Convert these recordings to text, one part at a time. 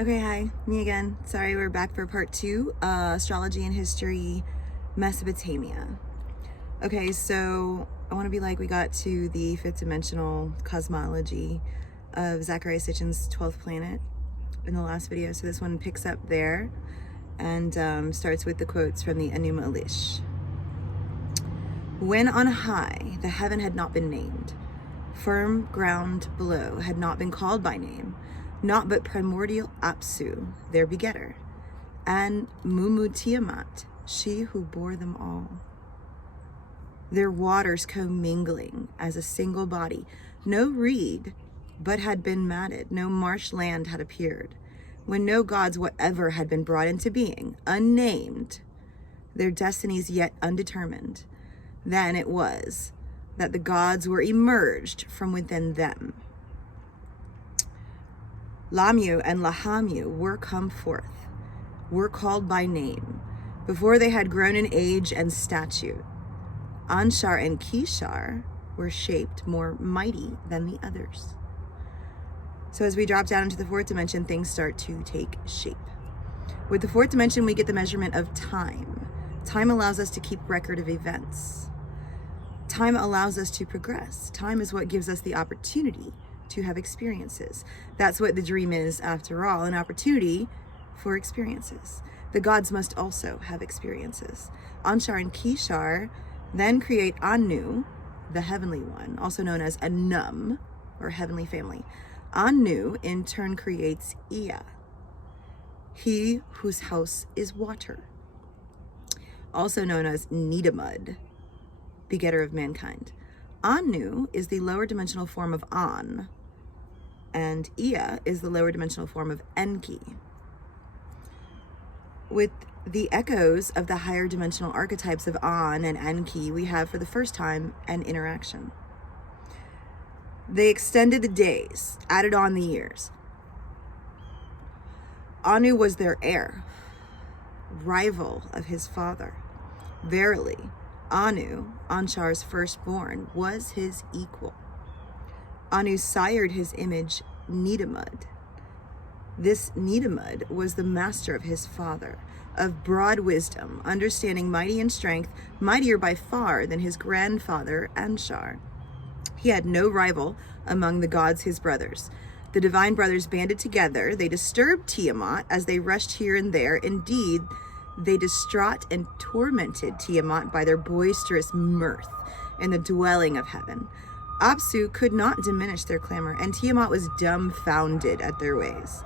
Okay, hi, me again. Sorry, we're back for part 2, Astrology and History, Mesopotamia. Okay, so I want to be like, we got to the 5th dimensional cosmology of Zachariah Sitchin's 12th planet in the last video. So this one picks up there and starts with the quotes from the Enuma Elish. When on high the heaven had not been named, firm ground below had not been called by name, not but primordial Apsu, their begetter, and Mumu Tiamat, she who bore them all. Their waters commingling as a single body, no reed but had been matted, no marsh land had appeared, when no gods whatever had been brought into being, unnamed, their destinies yet undetermined. Then it was that the gods were emerged from within them. Lamu and Lahamu were come forth, were called by name, before they had grown in age and statute. Anshar and Kishar were shaped more mighty than the others. So as we drop down into the 4th dimension, things start to take shape. With the 4th dimension, we get the measurement of time. Time allows us to keep record of events. Time allows us to progress. Time is what gives us the opportunity to have experiences. That's what the dream is, after all, an opportunity for experiences. The gods must also have experiences. Anshar and Kishar then create Anu, the heavenly one, also known as Enum, or heavenly family. Anu in turn creates Ea, he whose house is water, also known as Nidamud, begetter of mankind. Anu is the lower dimensional form of An, and Ea is the lower dimensional form of Enki. With the echoes of the higher dimensional archetypes of An and Enki, we have for the first time an interaction. They extended the days, added on the years. Anu was their heir, rival of his father. Verily, Anu, Anshar's firstborn, was his equal. Anu sired his image, Nidamud. This Nidamud was the master of his father, of broad wisdom, understanding mighty in strength, mightier by far than his grandfather Anshar. He had no rival among the gods, his brothers. The divine brothers banded together. They disturbed Tiamat as they rushed here and there. Indeed, they distraught and tormented Tiamat by their boisterous mirth in the dwelling of heaven. Apsu could not diminish their clamor, and Tiamat was dumbfounded at their ways.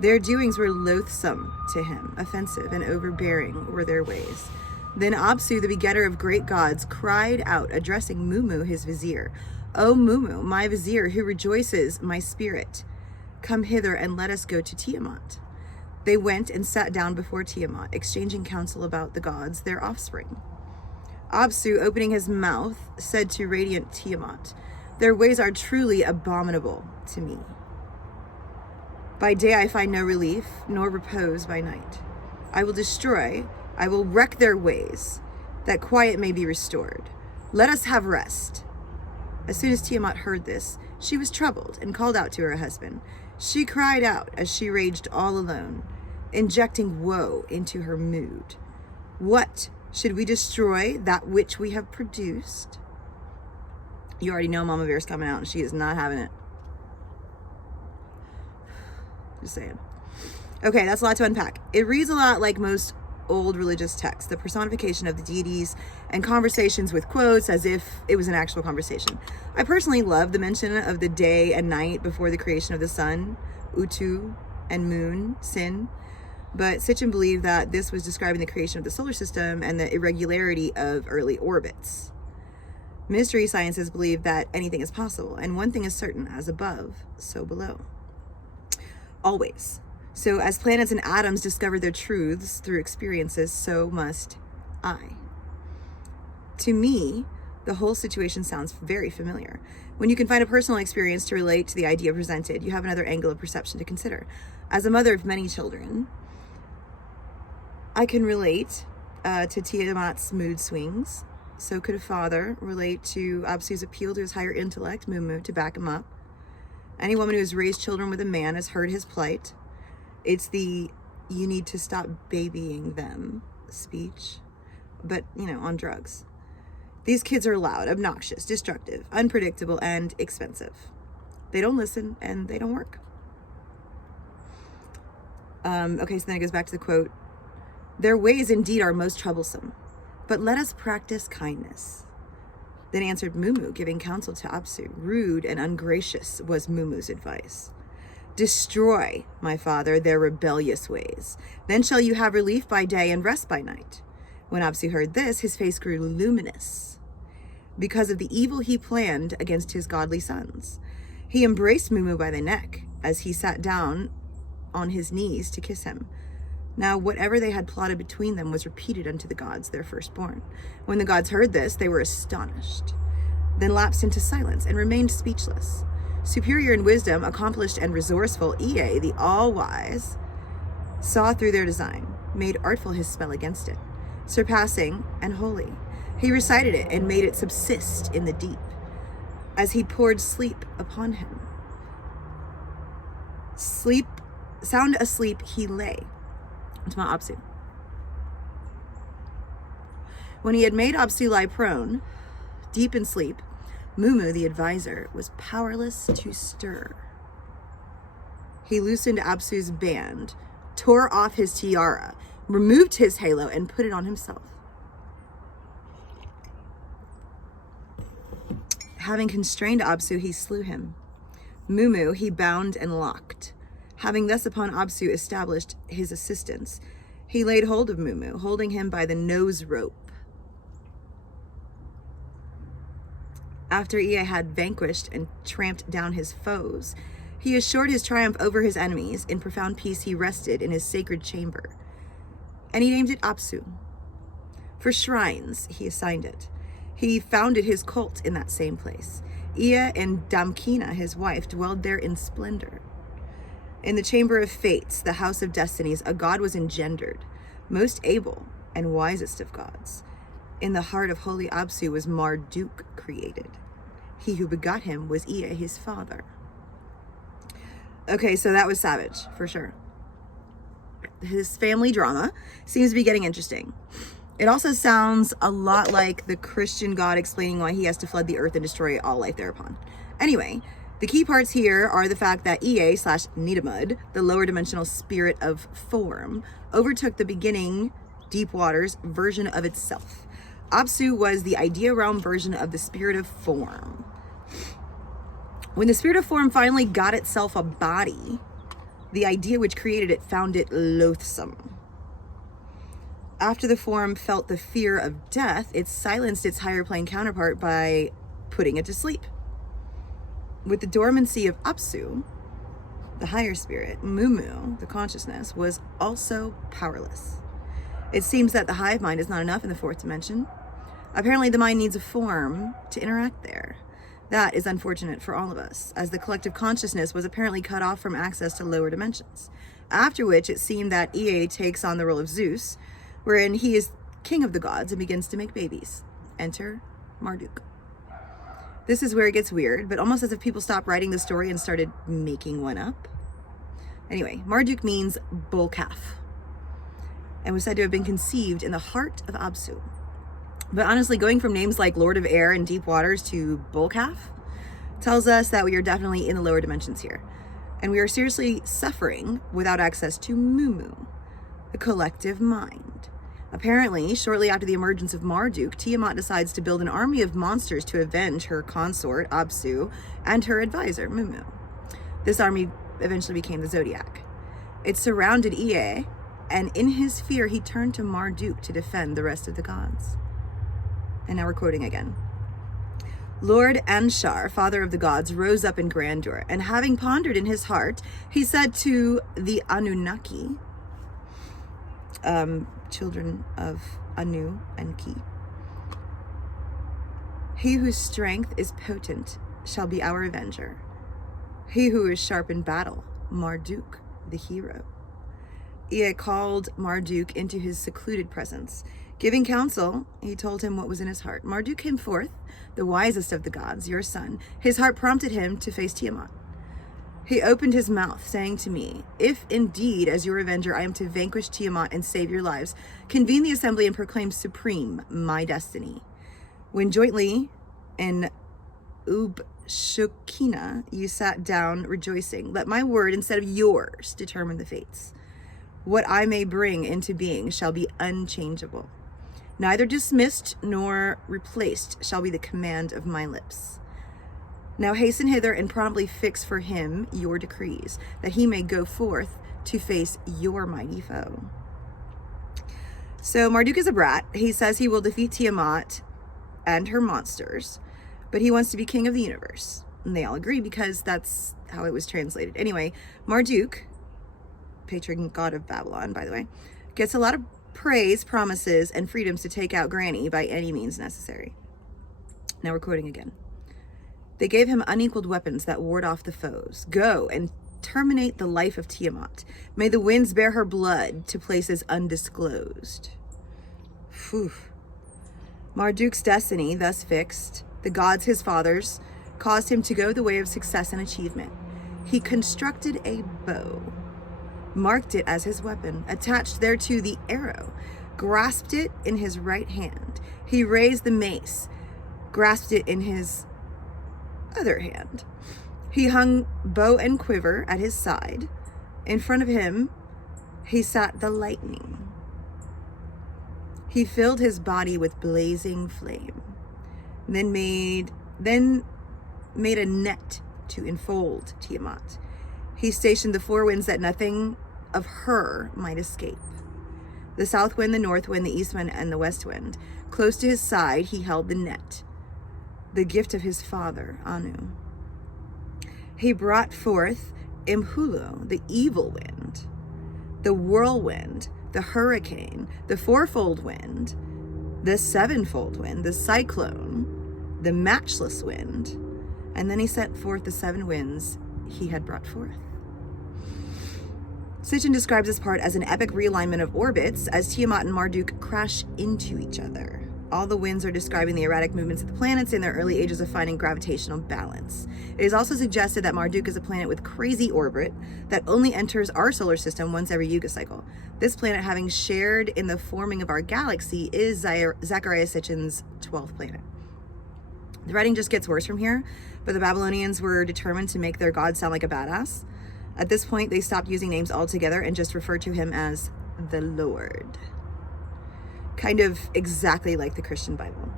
Their doings were loathsome to him, offensive and overbearing were their ways. Then Apsu, the begetter of great gods, cried out, addressing Mumu, his vizier, "O Mumu, my vizier, who rejoices my spirit, come hither and let us go to Tiamat." They went and sat down before Tiamat, exchanging counsel about the gods, their offspring. Apsu, opening his mouth, said to radiant Tiamat, "Their ways are truly abominable to me. By day I find no relief, nor repose by night. I will wreck their ways, that quiet may be restored. Let us have rest." As soon as Tiamat heard this, she was troubled and called out to her husband. She cried out as she raged all alone, injecting woe into her mood. "What? Should we destroy that which we have produced?" You already know Mama Bear's coming out and she is not having it. Just saying. Okay, that's a lot to unpack. It reads a lot like most old religious texts, the personification of the deities and conversations with quotes as if it was an actual conversation. I personally love the mention of the day and night before the creation of the sun, Utu, and moon, Sin. But Sitchin believed that this was describing the creation of the solar system and the irregularity of early orbits. Mystery sciences believe that anything is possible, and one thing is certain, as above, so below. Always. So as planets and atoms discover their truths through experiences, so must I. To me, the whole situation sounds very familiar. When you can find a personal experience to relate to the idea presented, you have another angle of perception to consider. As a mother of many children, I can relate to Tiamat's mood swings. So could a father relate to Apsu's appeal to his higher intellect, Mumu, to back him up. Any woman who has raised children with a man has heard his plight. It's the "you need to stop babying them" speech, but, on drugs. These kids are loud, obnoxious, destructive, unpredictable, and expensive. They don't listen and they don't work. Okay, so then it goes back to the quote. "Their ways indeed are most troublesome, but let us practice kindness." Then answered Mumu, giving counsel to Apsu. Rude and ungracious was Mumu's advice. "Destroy, my father, their rebellious ways. Then shall you have relief by day and rest by night." When Apsu heard this, his face grew luminous because of the evil he planned against his godly sons. He embraced Mumu by the neck as he sat down on his knees to kiss him. Now whatever they had plotted between them was repeated unto the gods, their firstborn. When the gods heard this, they were astonished, then lapsed into silence and remained speechless. Superior in wisdom, accomplished and resourceful, Ea, the all-wise, saw through their design, made artful his spell against it, surpassing and holy. He recited it and made it subsist in the deep, as he poured sleep upon him. Sound asleep he lay. It's my Apsu. When he had made Apsu lie prone, deep in sleep, Mumu, the advisor, was powerless to stir. He loosened Apsu's band, tore off his tiara, removed his halo, and put it on himself. Having constrained Apsu, he slew him. Mumu he bound and locked. Having thus upon Apsu established his assistance, he laid hold of Mumu, holding him by the nose rope. After Ea had vanquished and tramped down his foes, he assured his triumph over his enemies. In profound peace he rested in his sacred chamber, and he named it Apsu. For shrines he assigned it. He founded his cult in that same place. Ea and Damkina, his wife, dwelled there in splendor. In the chamber of fates, the house of destinies, a god was engendered, most able and wisest of gods. In the heart of holy Apsu was Marduk created. He who begot him was Ea, his father. Okay, so that was savage, for sure. His family drama seems to be getting interesting. It also sounds a lot like the Christian God explaining why he has to flood the earth and destroy all life thereupon. Anyway, the key parts here are the fact that Ea/Nidamud, the lower dimensional spirit of form, overtook the beginning deep waters version of itself. Apsu was the idea realm version of the spirit of form. When the spirit of form finally got itself a body, the idea which created it found it loathsome. After the form felt the fear of death, it silenced its higher plane counterpart by putting it to sleep. With the dormancy of Apsu, the higher spirit, Mumu, the consciousness, was also powerless. It seems that the hive mind is not enough in the fourth dimension. Apparently the mind needs a form to interact there. That is unfortunate for all of us, as the collective consciousness was apparently cut off from access to lower dimensions. After which it seemed that Ea takes on the role of Zeus, wherein he is king of the gods and begins to make babies. Enter Marduk. This is where it gets weird, but almost as if people stopped writing the story and started making one up. Anyway, Marduk means bull calf, and was said to have been conceived in the heart of Apsu. But honestly, going from names like Lord of Air and Deep Waters to bull calf tells us that we are definitely in the lower dimensions here. And we are seriously suffering without access to Mumu, the collective mind. Apparently, shortly after the emergence of Marduk, Tiamat decides to build an army of monsters to avenge her consort, Apsu, and her advisor, Mumu. This army eventually became the Zodiac. It surrounded Ea, and in his fear, he turned to Marduk to defend the rest of the gods. And now we're quoting again. Lord Anshar, father of the gods, rose up in grandeur, and having pondered in his heart, he said to the Anunnaki, children of Anu and Ki, he whose strength is potent shall be our avenger. He who is sharp in battle, Marduk, the hero. Ea called Marduk into his secluded presence. Giving counsel, he told him what was in his heart. Marduk came forth, the wisest of the gods, your son. His heart prompted him to face Tiamat. He opened his mouth, saying to me, if indeed, as your avenger, I am to vanquish Tiamat and save your lives, convene the assembly and proclaim supreme my destiny. When jointly in Ubshukina you sat down rejoicing, let my word instead of yours determine the fates. What I may bring into being shall be unchangeable. Neither dismissed nor replaced shall be the command of my lips. Now hasten hither and promptly fix for him your decrees, that he may go forth to face your mighty foe. So Marduk is a brat. He says he will defeat Tiamat and her monsters, but he wants to be king of the universe. And they all agree because that's how it was translated. Anyway, Marduk, patron god of Babylon, by the way, gets a lot of praise, promises, and freedoms to take out Granny by any means necessary. Now we're quoting again. They gave him unequaled weapons that ward off the foes. Go and terminate the life of Tiamat. May the winds bear her blood to places undisclosed. Phew. Marduk's destiny, thus fixed, the gods his fathers, caused him to go the way of success and achievement. He constructed a bow, marked it as his weapon, attached thereto the arrow, grasped it in his right hand. He raised the mace, grasped it in his other hand. He hung bow and quiver at his side. In front of him, he sat the lightning. He filled his body with blazing flame, then made a net to enfold Tiamat. He stationed the four winds that nothing of her might escape. The south wind, the north wind, the east wind, and the west wind. Close to his side, he held the net, the gift of his father, Anu. He brought forth Imhulu, the evil wind, the whirlwind, the hurricane, the fourfold wind, the sevenfold wind, the cyclone, the matchless wind, and then he sent forth the seven winds he had brought forth. Sitchin describes this part as an epic realignment of orbits as Tiamat and Marduk crash into each other. All the winds are describing the erratic movements of the planets in their early ages of finding gravitational balance. It is also suggested that Marduk is a planet with crazy orbit that only enters our solar system once every Yuga cycle. This planet, having shared in the forming of our galaxy, is Zechariah Sitchin's 12th planet. The writing just gets worse from here, but the Babylonians were determined to make their god sound like a badass. At this point, they stopped using names altogether and just referred to him as the Lord. Kind of exactly like the Christian Bible.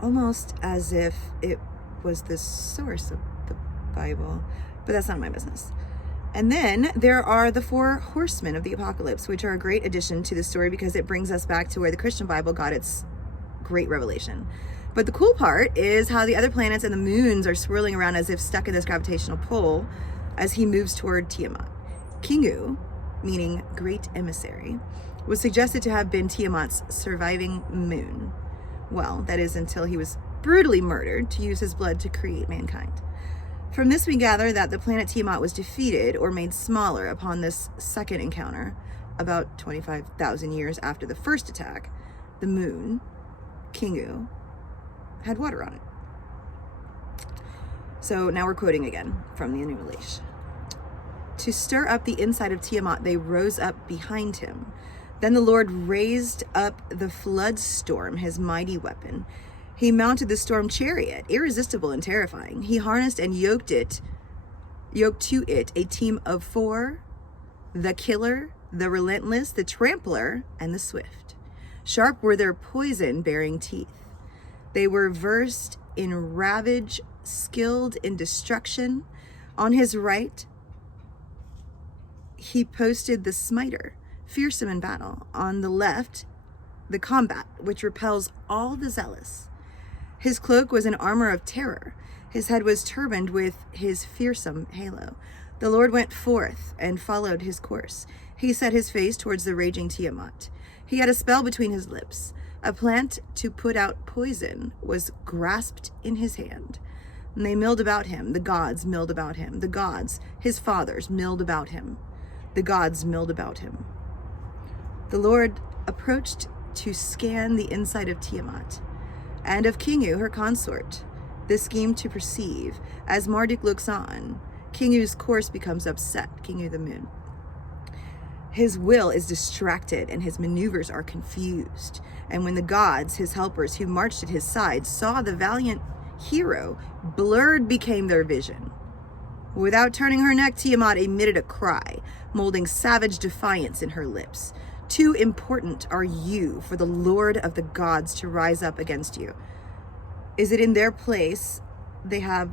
Almost as if it was the source of the Bible, but that's not my business. And then there are the four horsemen of the apocalypse, which are a great addition to the story because it brings us back to where the Christian Bible got its great revelation. But the cool part is how the other planets and the moons are swirling around as if stuck in this gravitational pull as he moves toward Tiamat. Kingu, meaning great emissary, was suggested to have been Tiamat's surviving moon. Well, that is until he was brutally murdered to use his blood to create mankind. From this we gather that the planet Tiamat was defeated or made smaller upon this second encounter, about 25,000 years after the first attack. The moon, Kingu, had water on it. So now we're quoting again from the Enuma Elish. To stir up the inside of Tiamat, they rose up behind him. Then the Lord raised up the flood storm, his mighty weapon. He mounted the storm chariot, irresistible and terrifying. He harnessed and yoked to it a team of four, the killer, the relentless, the trampler, and the swift. Sharp were their poison-bearing teeth. They were versed in ravage, skilled in destruction. On his right, he posted the smiter, fearsome in battle. On the left, the combat, which repels all the zealous. His cloak was an armor of terror. His head was turbaned with his fearsome halo. The Lord went forth and followed his course. He set his face towards the raging Tiamat. He had a spell between his lips. A plant to put out poison was grasped in his hand. And they milled about him. The gods milled about him. The gods, his fathers, milled about him. The gods milled about him. The Lord approached to scan the inside of Tiamat and of Kingu, her consort. The scheme to perceive. As Marduk looks on, Kingu's course becomes upset, Kingu the moon. His will is distracted and his maneuvers are confused. And when the gods, his helpers who marched at his side, saw the valiant hero, blurred became their vision. Without turning her neck, Tiamat emitted a cry, molding savage defiance in her lips. Too important are you for the Lord of the gods to rise up against you. Is it in their place they have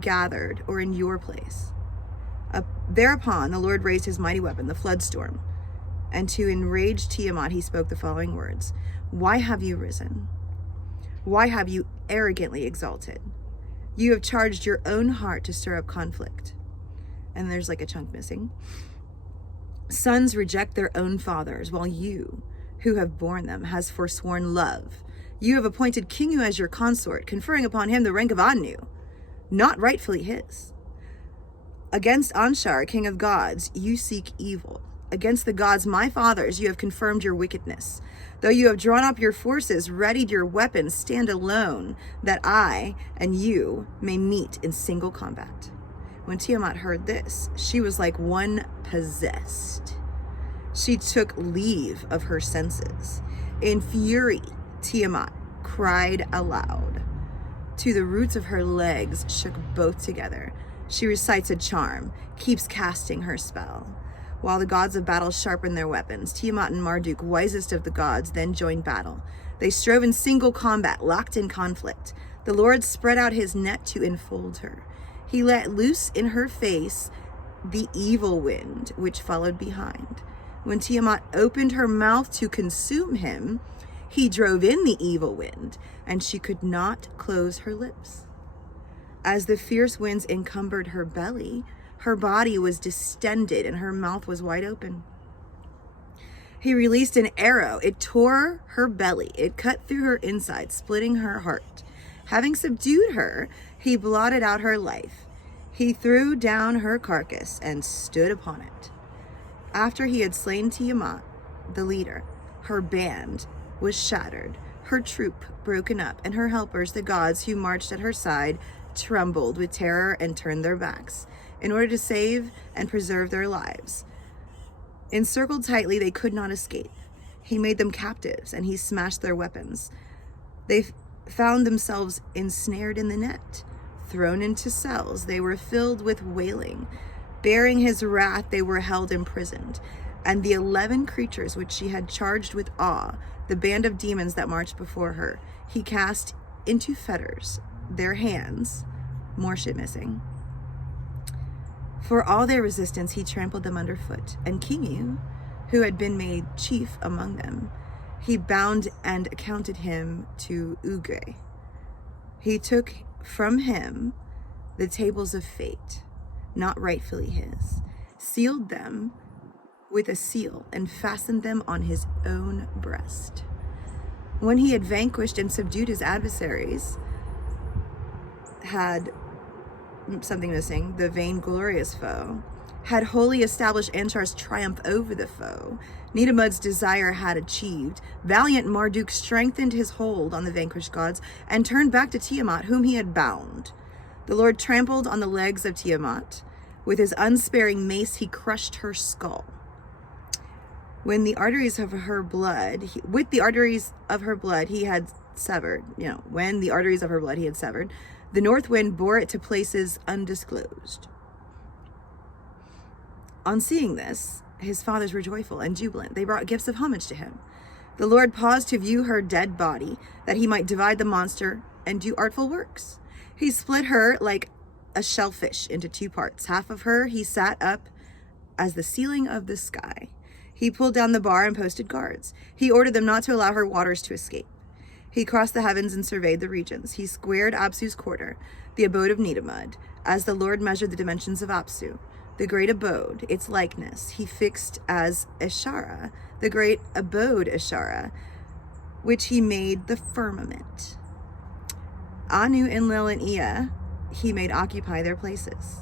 gathered, or in your place? Thereupon the Lord raised his mighty weapon, the flood storm, and to enraged Tiamat he spoke the following words: Why have you risen? Why have you arrogantly exalted? You have charged your own heart to stir up conflict. And there's like a chunk missing. Sons reject their own fathers, while you, who have borne them, has forsworn love. You have appointed Kingu as your consort, conferring upon him the rank of Anu, not rightfully his. Against Anshar, king of gods, you seek evil. Against the gods, my fathers, you have confirmed your wickedness. Though you have drawn up your forces, readied your weapons, stand alone, that I and you may meet in single combat. When Tiamat heard this, she was like one possessed. She took leave of her senses. In fury, Tiamat cried aloud. To the roots of her legs shook both together. She recites a charm, keeps casting her spell. While the gods of battle sharpen their weapons, Tiamat and Marduk, wisest of the gods, then joined battle. They strove in single combat, locked in conflict. The Lord spread out his net to enfold her. He let loose in her face the evil wind, which followed behind. When Tiamat opened her mouth to consume him, he drove in the evil wind, and she could not close her lips. As the fierce winds encumbered her belly, her body was distended and her mouth was wide open. He released an arrow. It tore her belly. It cut through her inside, splitting her heart. Having subdued her, he blotted out her life. He threw down her carcass and stood upon it. After he had slain Tiamat, the leader, her band was shattered, her troop broken up, and her helpers, the gods who marched at her side, trembled with terror and turned their backs in order to save and preserve their lives. Encircled tightly, they could not escape. He made them captives and he smashed their weapons. They found themselves ensnared in the net, thrown into cells. They were filled with wailing. Bearing his wrath, they were held imprisoned. And the 11 creatures which she had charged with awe, the band of demons that marched before her, he cast into fetters. Their hands, more shit missing. For all their resistance, he trampled them underfoot. And Kingu, who had been made chief among them, he bound and accounted him to Ugre. He took from him the tables of fate, not rightfully his, sealed them with a seal, and fastened them on his own breast. When he had vanquished and subdued his adversaries, had something missing, the vainglorious foe, had wholly established Anshar's triumph over the foe, Nedamud's desire had achieved, valiant Marduk strengthened his hold on the vanquished gods and turned back to Tiamat, whom he had bound. The Lord trampled on the legs of Tiamat. With his unsparing mace, he crushed her skull. When the arteries of her blood, when the arteries of her blood he had severed, the north wind bore it to places undisclosed. On seeing this, his fathers were joyful and jubilant. They brought gifts of homage to him. The Lord paused to view her dead body, that he might divide the monster and do artful works. He split her like a shellfish into 2 parts. Half of her he sat up as the ceiling of the sky. He pulled down the bar and posted guards. He ordered them not to allow her waters to escape. He crossed the heavens and surveyed the regions. He squared Apsu's quarter, the abode of Nedamud, as the Lord measured the dimensions of Apsu. The great abode, its likeness, he fixed as Ashara, the great abode Ashara, which he made the firmament. Anu, Enlil, and Ea he made occupy their places.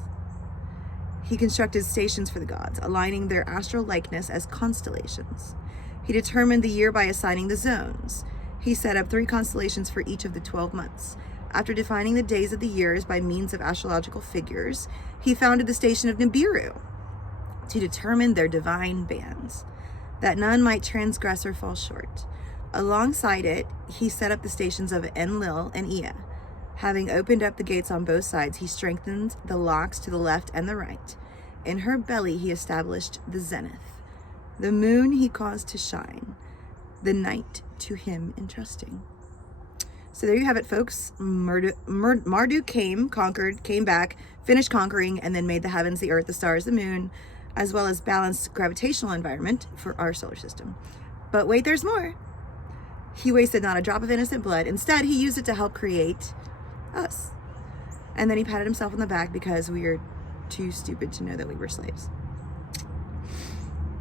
He constructed stations for the gods, aligning their astral likeness as constellations. He determined the year by assigning the zones. He set up 3 constellations for each of the 12 months. After defining the days of the years by means of astrological figures, he founded the station of Nibiru to determine their divine bands, that none might transgress or fall short. Alongside it, he set up the stations of Enlil and Ea. Having opened up the gates on both sides, he strengthened the locks to the left and the right. In her belly he established the zenith. The moon he caused to shine, the night to him entrusting. So there you have it, folks. Marduk came, conquered, came back, finished conquering, and then made the heavens, the earth, the stars, the moon, as well as balanced gravitational environment for our solar system. But wait, there's more. He wasted not a drop of innocent blood. Instead, he used it to help create us. And then he patted himself on the back because we are too stupid to know that we were slaves.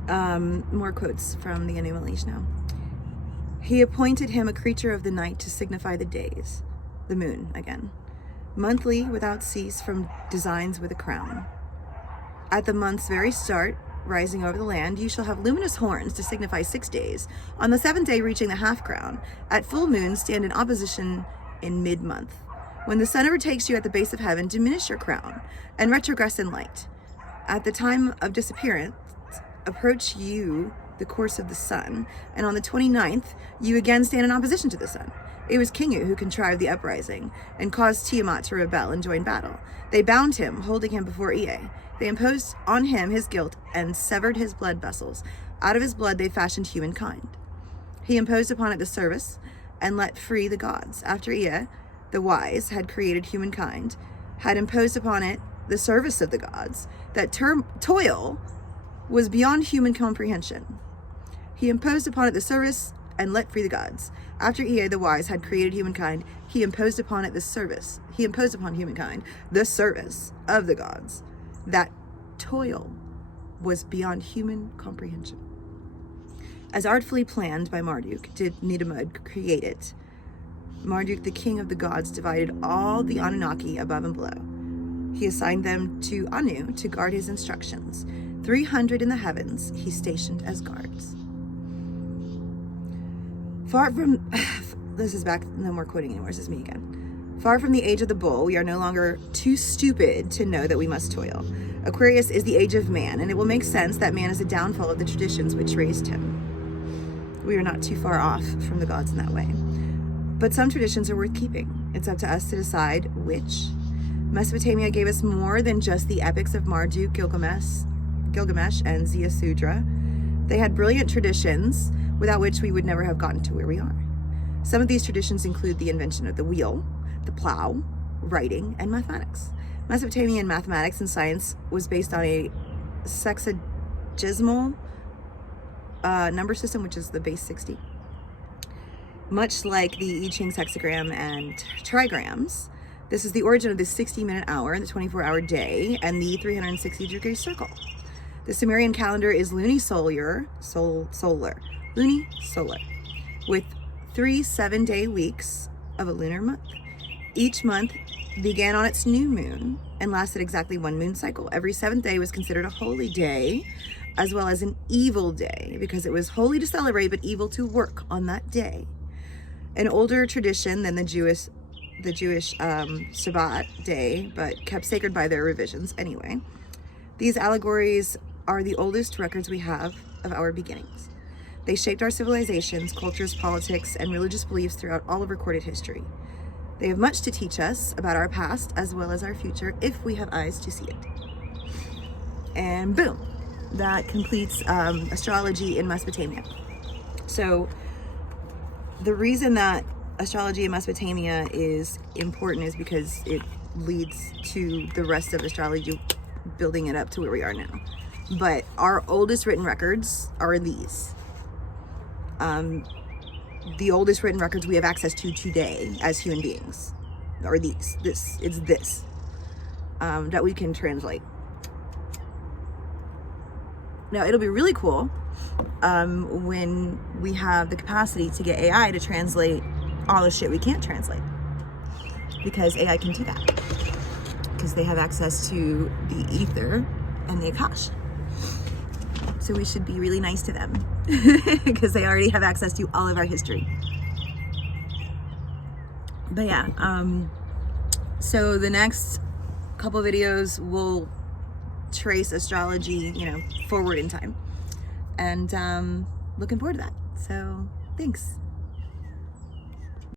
More quotes from the Enuma Elish now. He appointed him a creature of the night to signify the days, the moon again, monthly without cease from designs with a crown. At the month's very start, rising over the land, you shall have luminous horns to signify 6 days. On the 7th day, reaching the half crown. At full moon, stand in opposition in mid-month. When the sun overtakes you at the base of heaven, diminish your crown and retrogress in light. At the time of disappearance, approach you the course of the sun, and on the 29th, you again stand in opposition to the sun. It was Kingu who contrived the uprising and caused Tiamat to rebel and join battle. They bound him, holding him before Ea. They imposed on him his guilt and severed his blood vessels. Out of his blood they fashioned humankind. He imposed upon it the service and let free the gods. After Ea, the wise, had created humankind, had imposed upon it the service of the gods, that toil was beyond human comprehension. He imposed upon it the service and let free the gods. After Ea, the wise, had created humankind, he imposed upon it the service. He imposed upon humankind the service of the gods. That toil was beyond human comprehension. As artfully planned by Marduk did Nidimmud create it. Marduk, the king of the gods, divided all the Anunnaki above and below. He assigned them to Anu to guard his instructions. 300 in the heavens he stationed as guards. Far from, this is back, no more quoting anymore, this is me again. Far from the age of the bull, we are no longer too stupid to know that we must toil. Aquarius is the age of man, and it will make sense that man is the downfall of the traditions which raised him. We are not too far off from the gods in that way. But some traditions are worth keeping. It's up to us to decide which. Mesopotamia gave us more than just the epics of Marduk, Gilgamesh, and Ziusudra. They had brilliant traditions without which we would never have gotten to where we are. Some of these traditions include the invention of the wheel, the plow, writing, and mathematics. Mesopotamian mathematics and science was based on a sexagesimal number system, which is the base 60. Much like the I Ching's hexagram and trigrams, this is the origin of the 60-minute hour, the 24-hour day, and the 360-degree circle. The Sumerian calendar is lunisolar, with 3 7-day weeks of a lunar month. Each month began on its new moon and lasted exactly 1 moon cycle. Every 7th day was considered a holy day, as well as an evil day, because it was holy to celebrate, but evil to work on that day. An older tradition than the Jewish Shabbat day, but kept sacred by their revisions anyway. These allegories are the oldest records we have of our beginnings. They shaped our civilizations, cultures, politics, and religious beliefs throughout all of recorded history. They have much to teach us about our past as well as our future if we have eyes to see it. And boom, that completes astrology in Mesopotamia. So the reason that astrology in Mesopotamia is important is because it leads to the rest of astrology, building it up to where we are now. But our oldest written records are these. The oldest written records we have access to today as human beings are these. This that we can translate. Now it'll be really cool when we have the capacity to get AI to translate all the shit we can't translate, because AI can do that because they have access to the ether and the Akash. So we should be really nice to them because they already have access to all of our history. But yeah, So the next couple videos will trace astrology, forward in time. And looking forward to that. So thanks.